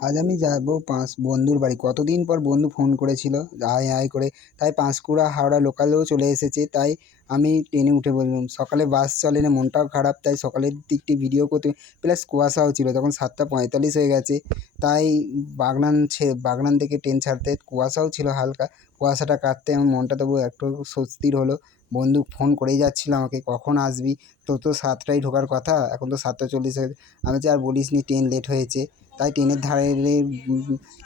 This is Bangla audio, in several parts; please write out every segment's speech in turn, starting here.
আজ আমি যাবো বন্ধুর বাড়ি। কতদিন পর বন্ধু ফোন করেছিল আয় আয় করে, তাই পাঁশকুড়া হাওড়া লোকালেও চলে এসেছে। তাই আমি ট্রেনে উঠে বললাম। সকালে বাস চলেনি, মনটাও খারাপ, তাই সকালের দিকটি ভিডিও করতে প্লাস কুয়াশাও ছিল, তখন 7:45 হয়ে গেছে। তাই বাগনান থেকে ট্রেন ছাড়তে কুয়াশাও ছিল হালকা। কুয়াশাটা কাটতে আমার মনটা তবু একটু স্বস্তির হলো। বন্ধু ফোন করেই যাচ্ছিল আমাকে, কখন আসবি, তোর তো 7টায় ঢোকার কথা, এখন তো 7:40 হয়েছে। আমি বলছি আর বলিস নি, ট্রেন লেট হয়েছে। তাই ট্রেনের ধারে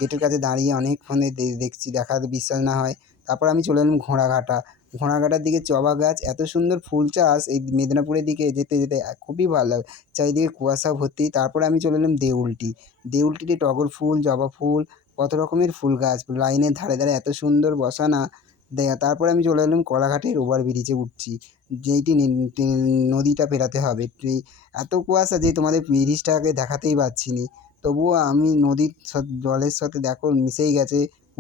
গেটের কাছে দাঁড়িয়ে অনেকক্ষণ দেখছি, বিশ্বাস না হয়। তারপর আমি চলে এলাম ঘোড়াঘাটা। ঘোড়াঘাটার দিকে জবা গাছ, এত সুন্দর ফুল চাষ এই মেদিনীপুরের দিকে যেতে যেতে খুবই ভালো লাগে। চারিদিকে কুয়াশা ভর্তি। তারপরে আমি চলে এলাম দেউলটি। দেউলটিতে টগর ফুল, জবা ফুল, কত রকমের ফুল গাছ লাইনের ধারে ধারে এত সুন্দর বসানা। তারপরে আমি চলে এলাম কলাঘাটের ওভারব্রিজে উঠছি, যেইটি নদীটা পেরাতে হবে। এত কুয়াশা যে তোমাদের ব্রিজটাকে দেখাতেই পাচ্ছি না। তবুও আমি নদীর জলের সাথে দেখো মিশেই গেছে,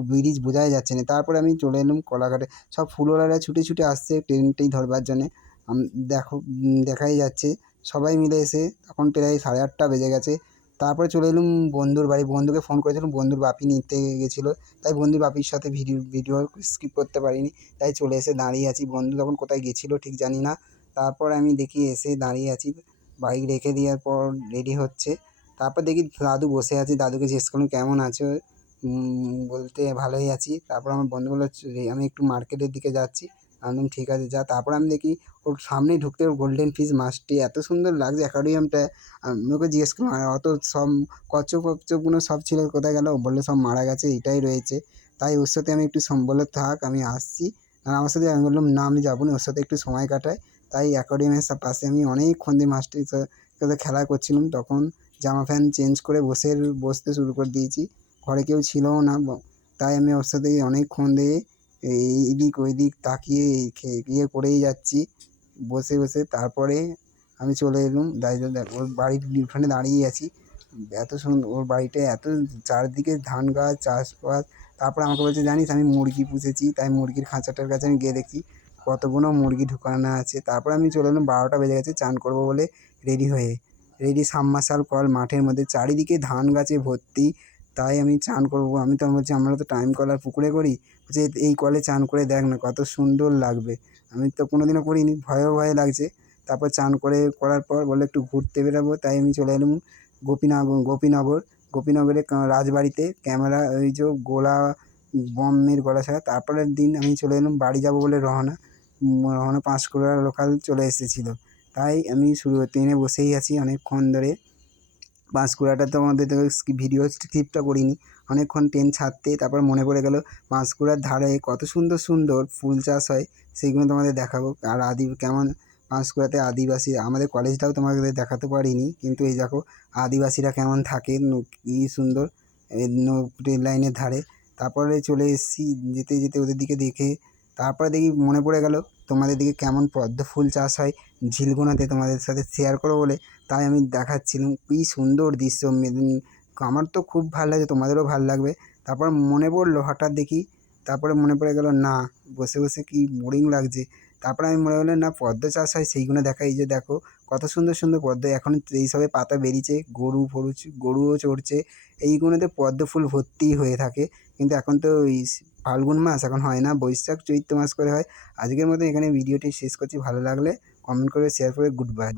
ব্রিজ বোঝাই যাচ্ছে না। তারপরে আমি চলে এলাম কোলাঘাটে। সব ফুলওয়ালারা ছুটে ছুটে আসছে ট্রেনটাই ধরবার জন্যে। দেখো দেখাই যাচ্ছে সবাই মিলে এসে তখন প্রায় 8:30 বেজে গেছে। তারপরে চলে এলুম বন্ধুর বাড়ি। বন্ধুকে ফোন করেছিলাম, বন্ধুর বাপি নিতে গেছিলো, তাই বন্ধুর বাপির সাথে ভিডিও স্কিপ করতে পারিনি। তাই চলে এসে দাঁড়িয়ে আছি। বন্ধু তখন কোথায় গেছিলো ঠিক জানি না। তারপর আমি দেখি এসে দাঁড়িয়ে আছি, বাইক রেখে দেওয়ার পর রেডি হচ্ছে। তারপর দেখি দাদু বসে আছে, দাদুকে জিজ্ঞেস করলাম কেমন আছো, বলতে ভালোই আছি। তারপর আমার বন্ধু বললো আমি একটু মার্কেটের দিকে যাচ্ছি। আমি বললাম ঠিক আছে যা। তারপর আমি দেখি ওর সামনেই ঢুকতে ওর গোল্ডেন ফিশ মাছটি এত সুন্দর লাগছে অ্যাকোয়ারিয়ামটা। আমি ওকে জিজ্ঞেস করলাম আর অত সব কচ্ছপ ফচ্ছপগুলো সব ছিল কোথায় গেল, বললো সব মারা গেছে, এটাই রয়েছে। তাই ওর সাথে আমি একটু বললো থাক আমি আসছি। আর আমার সাথে আমি বললাম না আমি যাবো না, ওর সাথে একটু সময় কাটাই। তাই অ্যাকোয়ারিয়ামের পাশে আমি অনেকক্ষণ দিয়ে মাছটির সাথে খেলা করছিলাম। তখন জামা প্যান্ট চেঞ্জ করে বসতে শুরু করে দিয়েছি। ঘরে কেউ ছিলও না, তাই আমি ওর সাথে অনেকক্ষণ দিয়ে এইদিক ওইদিক তাকিয়ে ইয়ে করেই যাচ্ছি বসে বসে। তারপরে আমি চলে এলুম ওর বাড়ির উঠানে দাঁড়িয়ে আছি। এত সুন্দর ওর বাড়িটা, এত চারদিকে ধান গাছ চাষবাস। তারপর আমাকে বলছে জানিস আমি মুরগি পুষেছি। তাই মুরগির খাঁচাটার কাছে আমি গিয়ে দেখি কতগুলো মুরগি ঢুকানো আছে। তারপর আমি চলে এলাম, 12টা বেজে গেছে, চান করবো বলে রেডি সাবমার্শাল কল মাঠের মধ্যে, চারিদিকে ধান গাছে ভর্তি। তাই আমি চান করবো। আমি তখন বলছি আমরা তো টাইম কল আর পুকুরে করি, বলছে এই কলে চান করে দেখ না কত সুন্দর লাগবে। আমি তো কোনোদিনও করিনি, ভয়ও ভয় লাগছে। তারপর চান করার পর বললো একটু ঘুরতে বেরোবো। তাই আমি চলে এলাম গোপীনগরে রাজবাড়িতে ক্যামেরা ওই যে বমের গলা ছাড়া। তারপরের দিন আমি চলে এলাম বাড়ি যাবো বলে রওনা পাঁশকুড়া লোকাল চলে এসেছিলো। তাই আমি ট্রেনে বসেই আছি অনেকক্ষণ ধরে। পাঁশকুড়াটা তো আমাদের তো ভিডিও স্ক্রিপ্টটা করিনি। অনেকক্ষণ ট্রেন ছাড়তে তারপর মনে পড়ে গেল পাঁশকুড়ার ধারে কত সুন্দর সুন্দর ফুল চাষ হয়, সেইগুলো তোমাদের দেখাবো। আর কেমন পাঁশকুড়াতে আদিবাসী, আমাদের কলেজটাও তোমাদের দেখাতে পারিনি, কিন্তু এই দেখো আদিবাসীরা কেমন থাকে, কী সুন্দর ট্রেন লাইনের ধারে। তারপরে চলে এসেছি, যেতে যেতে ওদের দিকে দেখে তারপরে দেখি মনে পড়ে গেল তোমাদের দিকে কেমন পদ্ম ফুল চাষ হয় ঝিলগুনাতে, তোমাদের সাথে শেয়ার করবো বলে। তাই আমি দেখাচ্ছিলাম কী সুন্দর দৃশ্য। আমার তো খুব ভালো লাগে, তোমাদেরও ভালো লাগবে। তারপর মনে পড়লো হঠাৎ দেখি, তারপরে মনে পড়ে গেল না বসে বসে কি বোরিং লাগছে। তারপরে আমি মনে হলো না পদ্ম চাষ হয়, সেইগুলো দেখা। এই যে দেখো কত সুন্দর সুন্দর পদ্ম, এখন এই সবে পাতা বেরিয়েছে, গরুও চড়ছে। এইগুলোতে পদ্ম ফুল ভর্তি হয়ে থাকে। কিন্তু এখন তো ওই ফাল্গুন মাস, এখন হয় না, বৈশাখ চৈত্র মাস করে হয়। আজকের মতো এখানে ভিডিওটি শেষ করছি। ভালো লাগলে কমেন্ট করে শেয়ার করে গুড বাই।